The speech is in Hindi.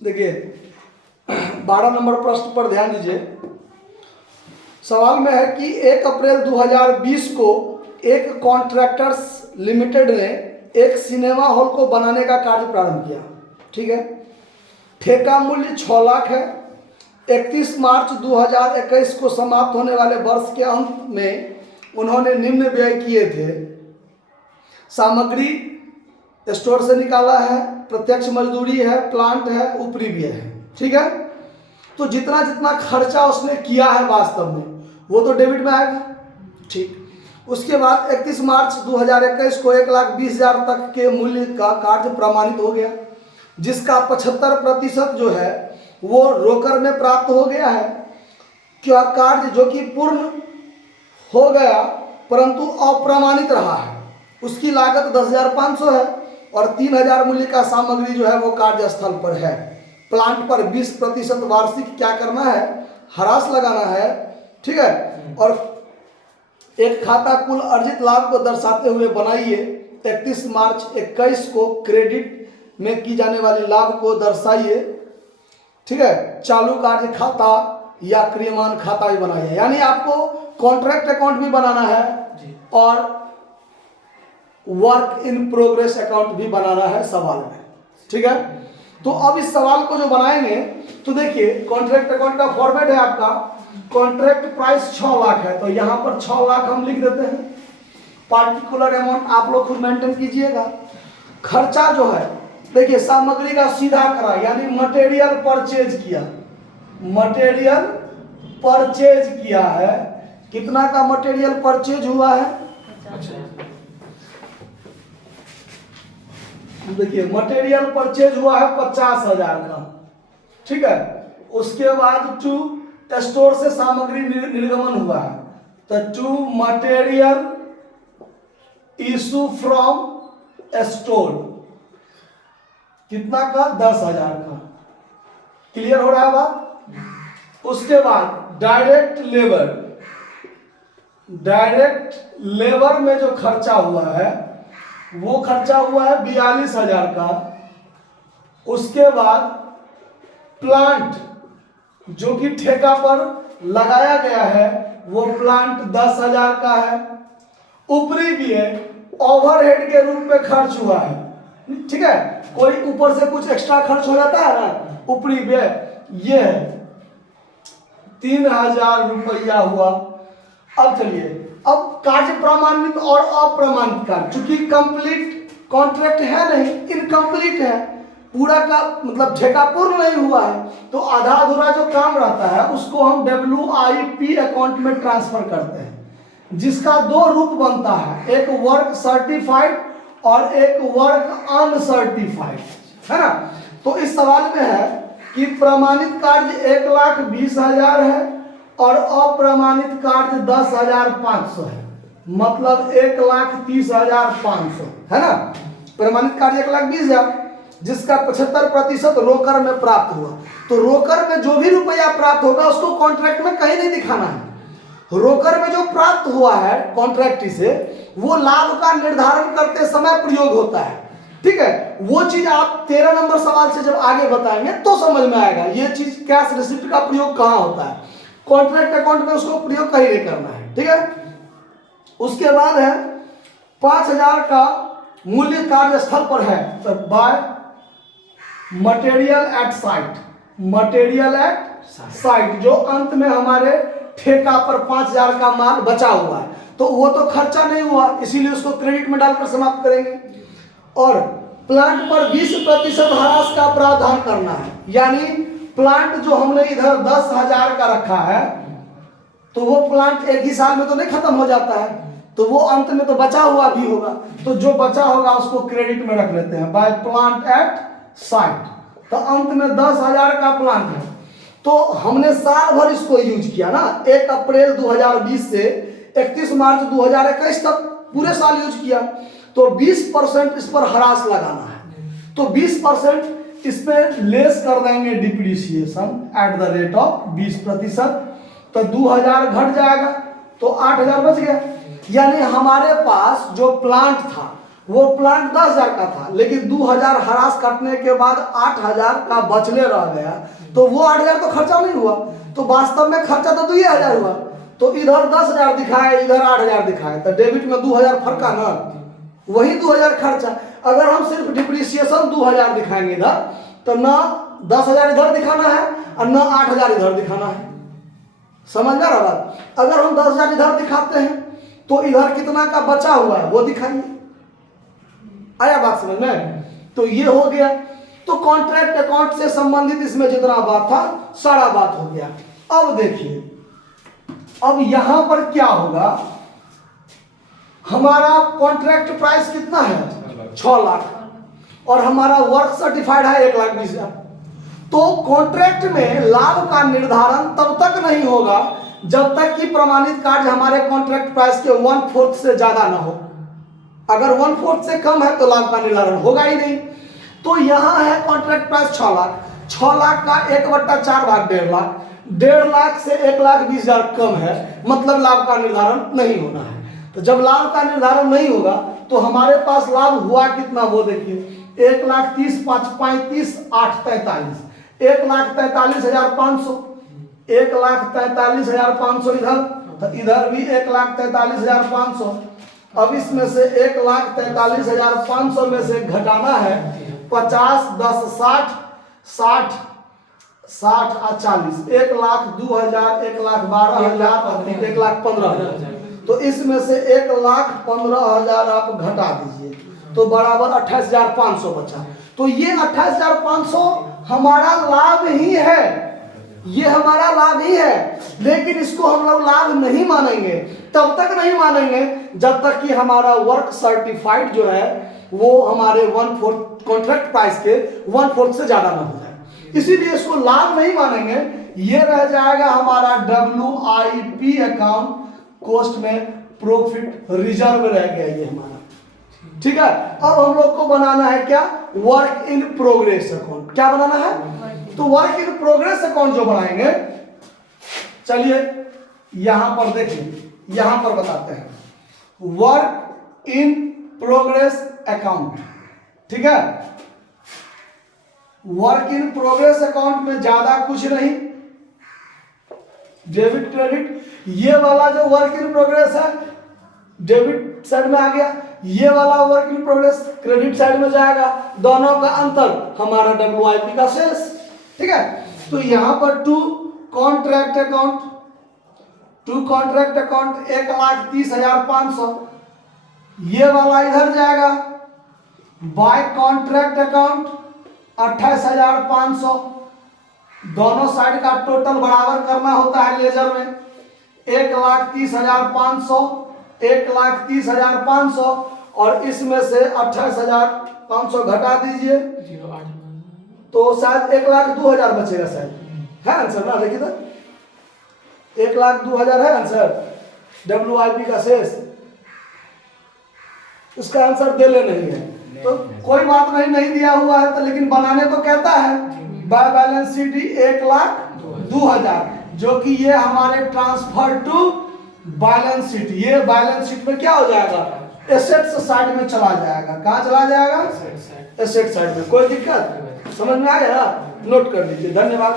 देखिए 12 नंबर प्रश्न पर ध्यान दीजिए। सवाल में है कि 1 अप्रैल 2020 को एक कॉन्ट्रैक्टर्स लिमिटेड ने एक सिनेमा हॉल को बनाने का कार्य प्रारंभ किया। ठीक है, ठेका मूल्य 6 लाख है। 31 मार्च 2021 को समाप्त होने वाले वर्ष के अंत में उन्होंने निम्न व्यय किए थे। सामग्री स्टोर से निकाला है, प्रत्यक्ष मजदूरी है, प्लांट है, ऊपरी व्यय है। ठीक है, तो जितना जितना खर्चा उसने किया है वास्तव में वो तो डेबिट में आएगा। ठीक, उसके बाद 31 मार्च 2021 को 1,20,000 तक के मूल्य का कार्य प्रमाणित हो गया, जिसका 75% जो है वो रोकर में प्राप्त हो गया है। क्या कार्य जो कि पूर्ण हो गया परंतु अप्रमाणित रहा है, उसकी लागत 10,500 है और 3,000 मूल्य का सामग्री जो है वो कार्यस्थल पर है। प्लांट पर 20% वार्षिक क्या करना है, ह्रास लगाना है। ठीक है, और एक खाता कुल अर्जित लाभ को दर्शाते हुए बनाइए। 31 मार्च 21 को क्रेडिट में की जाने वाली लाभ को दर्शाइए। ठीक है, चालू कार्य खाता या क्रियमान खाता भी बनाइए। यानी आपको कॉन्ट्रैक्ट अकाउंट भी बनाना है और वर्क इन प्रोग्रेस अकाउंट भी बनाना है सवाल में। ठीक है, तो अब इस सवाल को जो बनाएंगे तो देखिए कॉन्ट्रैक्ट अकाउंट का फॉर्मेट है आपका, कॉन्ट्रैक्ट प्राइस 6 लाख है तो यहाँ पर 6 लाख हम लिख देते हैं। पार्टिकुलर अमाउंट आप लोग खुद मेंटेन कीजिएगा। खर्चा जो है देखिए सामग्री का सीधा करा यानी मटेरियल परचेज किया, मटेरियल परचेज किया है। कितना का मटेरियल परचेज हुआ है, देखिए मटेरियल परचेज हुआ है 50,000 का। ठीक है, उसके बाद टू स्टोर से सामग्री निर्गमन हुआ है तो to material issue from store कितना का 10,000 का। क्लियर हो रहा है बात। उसके बाद डायरेक्ट लेबर, डायरेक्ट लेबर में जो खर्चा हुआ है वो खर्चा हुआ है 42,000 का। उसके बाद प्लांट जो कि ठेका पर लगाया गया है वो प्लांट 10,000 का है। ऊपरी व्यय ओवरहेड के रूप में खर्च हुआ है। ठीक है, कोई ऊपर से कुछ एक्स्ट्रा खर्च हो जाता है ना, ऊपरी व्यय ये है 3,000 रुपया हुआ। अब चलिए, अब कार्य प्रमाणित और अप्रमाणित कार्य, चूंकि कंप्लीट कॉन्ट्रैक्ट है नहीं, इनकम्प्लीट है, पूरा का मतलब ठेका पूर्ण नहीं हुआ है तो आधा अधूरा जो काम रहता है उसको हम WIP अकाउंट में ट्रांसफर करते हैं, जिसका 2 रूप बनता है, एक वर्क सर्टिफाइड और एक वर्क अनसर्टिफाइड, है ना। तो इस सवाल में है कि प्रमाणित कार्य 1,20,000 है और अप्रमाणित कार्य 10,500 है, मतलब 1,30,500 है ना। प्रमाणित कार्य 1,20,000 जिसका 75% रोकर में प्राप्त हुआ। तो रोकर में जो भी रुपया प्राप्त होगा उसको कॉन्ट्रैक्ट में कहीं नहीं दिखाना है। रोकर में जो प्राप्त हुआ है कॉन्ट्रैक्ट से वो लाभ का निर्धारण करते समय प्रयोग होता है। ठीक है, वो चीज आप 13 नंबर सवाल से जब आगे बताएंगे तो समझ में आएगा ये चीज कैश रिसिप्ट का प्रयोग कहाँ होता है। कॉन्ट्रैक्ट अकाउंट में उसको प्रयोग कहीं नहीं करना है। ठीक है, उसके बाद है 5,000 का मूल्य कार्यस्थल पर है तो by material at site, material at site जो अंत में हमारे ठेका पर 5,000 का माल बचा हुआ है तो वो तो खर्चा नहीं हुआ, इसीलिए उसको क्रेडिट में डालकर समाप्त करेंगे। और प्लांट पर 20% ह्रास का प्रावधान करना है, यानी प्लांट जो हमने इधर 10,000 का रखा है तो वो प्लांट एक ही साल में तो नहीं खत्म हो जाता है, तो वो अंत में तो बचा हुआ भी होगा, तो जो बचा होगा उसको क्रेडिट में रख लेते हैं बाय प्लांट एट साइट। तो अंत में 10,000 का प्लांट है तो हमने साल भर इसको यूज किया ना, 1 अप्रैल 2020 से 31 मार्च 2021 तक पूरे साल यूज किया, तो 20% इस पर ह्रास लगाना है। तो 20% इस पर लेस कर देंगे depreciation at the rate of 20%, तो 2,000 घट जाएगा तो 8,000 बच गया। यानी हमारे पास जो प्लांट था वो प्लांट 10,000 का था, लेकिन 2,000 हरास काटने के बाद 8,000 का बचने रह गया, तो वो 8,000 तो खर्चा नहीं हुआ, तो वास्तव में खर्चा तो 2,000 हुआ। तो इधर 10,000 दिखाए, इधर 8,000 दिखाए, तो डेबिट में 2,000 फर्क ना, वही 2,000 खर्चा। अगर हम सिर्फ डिप्रिसिएशन 2,000 दिखाएंगे इधर, तो ना 10,000 इधर दिखाना है और ना 8,000 इधर दिखाना है। समझ में आ रहा बात? अगर हम 10,000 इधर दिखाते हैं तो इधर कितना का बचा हुआ है वो दिखाएंगे। आया बात समझ में? तो ये हो गया। तो कॉन्ट्रैक्ट अकाउंट से संबंधित इसमें जितना बात था सारा बात हो गया। अब देखिए, अब यहां पर क्या होगा, हमारा कॉन्ट्रैक्ट प्राइस कितना है 6 लाख और हमारा वर्क सर्टिफाइड है 1,20,000। तो कॉन्ट्रैक्ट में लाभ का निर्धारण तब तक नहीं होगा जब तक कि प्रमाणित कार्य हमारे कॉन्ट्रैक्ट प्राइस के 1/4 से ज्यादा ना हो। अगर 1/4 से कम है तो लाभ का निर्धारण होगा ही नहीं। तो यहां है कॉन्ट्रैक्ट प्राइस 6 लाख, 6 लाख का 1/4 भाग 1.5 लाख, 1.5 लाख से 1,20,000 कम है, मतलब लाभ का निर्धारण नहीं होना है। तो जब लाभ का निर्धारण नहीं होगा तो हमारे पास लाभ हुआ कितना वो देखिए, 1,30,000, 5, 35, 8, 43, 1,43,500, 1,43,500 इधर, तो इधर भी 1,43,500। अब इसमें से 1,43,500 में से घटाना है 50, 10, 60, 60, 60 और 40, 1,02,000, 1,12,000 और 1,15,000। तो इसमें से 1,15,000 आप घटा दीजिए तो बराबर 28,500 बचा। तो ये 28,500 हमारा लाभ ही है, ये हमारा लाभ ही है, लेकिन इसको हम लोग लाभ नहीं मानेंगे, तब तक नहीं मानेंगे जब तक कि हमारा वर्क सर्टिफाइड जो है वो हमारे 1/4 कॉन्ट्रैक्ट प्राइस के 1/4 से ज्यादा ना हो जाए। इसीलिए इसको लाभ नहीं मानेंगे। ये रह जाएगा हमारा WIP अकाउंट, कॉस्ट में प्रॉफिट रिजर्व रह गया ये हमारा। ठीक है, अब हम लोग को बनाना है क्या, वर्क इन प्रोग्रेस अकाउंट। क्या बनाना है? तो वर्क इन प्रोग्रेस अकाउंट जो बनाएंगे, चलिए यहां पर देखिए, यहां पर बताते हैं वर्क इन प्रोग्रेस अकाउंट। ठीक है, वर्क इन प्रोग्रेस अकाउंट में ज्यादा कुछ नहीं, डेबिट क्रेडिट, ये वाला जो वर्क इन प्रोग्रेस है डेबिट साइड में आ गया, ये वाला work in progress credit side में जाएगा, दोनों का अंतर हमारा WIP का शेष। ठीक है, तो यहां पर टू कॉन्ट्रैक्ट अकाउंट 1,30,500, ये वाला इधर जाएगा, बाय कॉन्ट्रैक्ट अकाउंट 28,500, दोनों साइड का टोटल बराबर करना होता है लेजर में, 1,30,500, 1,30,500 और इसमें से 28,500 घटा दीजिए तो शायद 1,02,000 बचेगा, शायद है आंसर ना, देखिए तो 1,02,000 है आंसर WIP का शेष। इसका आंसर दे ले नहीं है तो कोई बात नहीं, नहीं दिया हुआ है तो, लेकिन बनाने तो कहता है बाय बैलेंस शीट 1,02,000, जो कि ये हमारे ट्रांसफर टू बैलेंस शीट, ये बैलेंस शीट में क्या हो जाएगा, एसेट्स साइड में चला जाएगा। कहाँ चला जाएगा? एसेट साइड में। कोई दिक्कत समझ में आ गया? नोट कर लीजिए। धन्यवाद।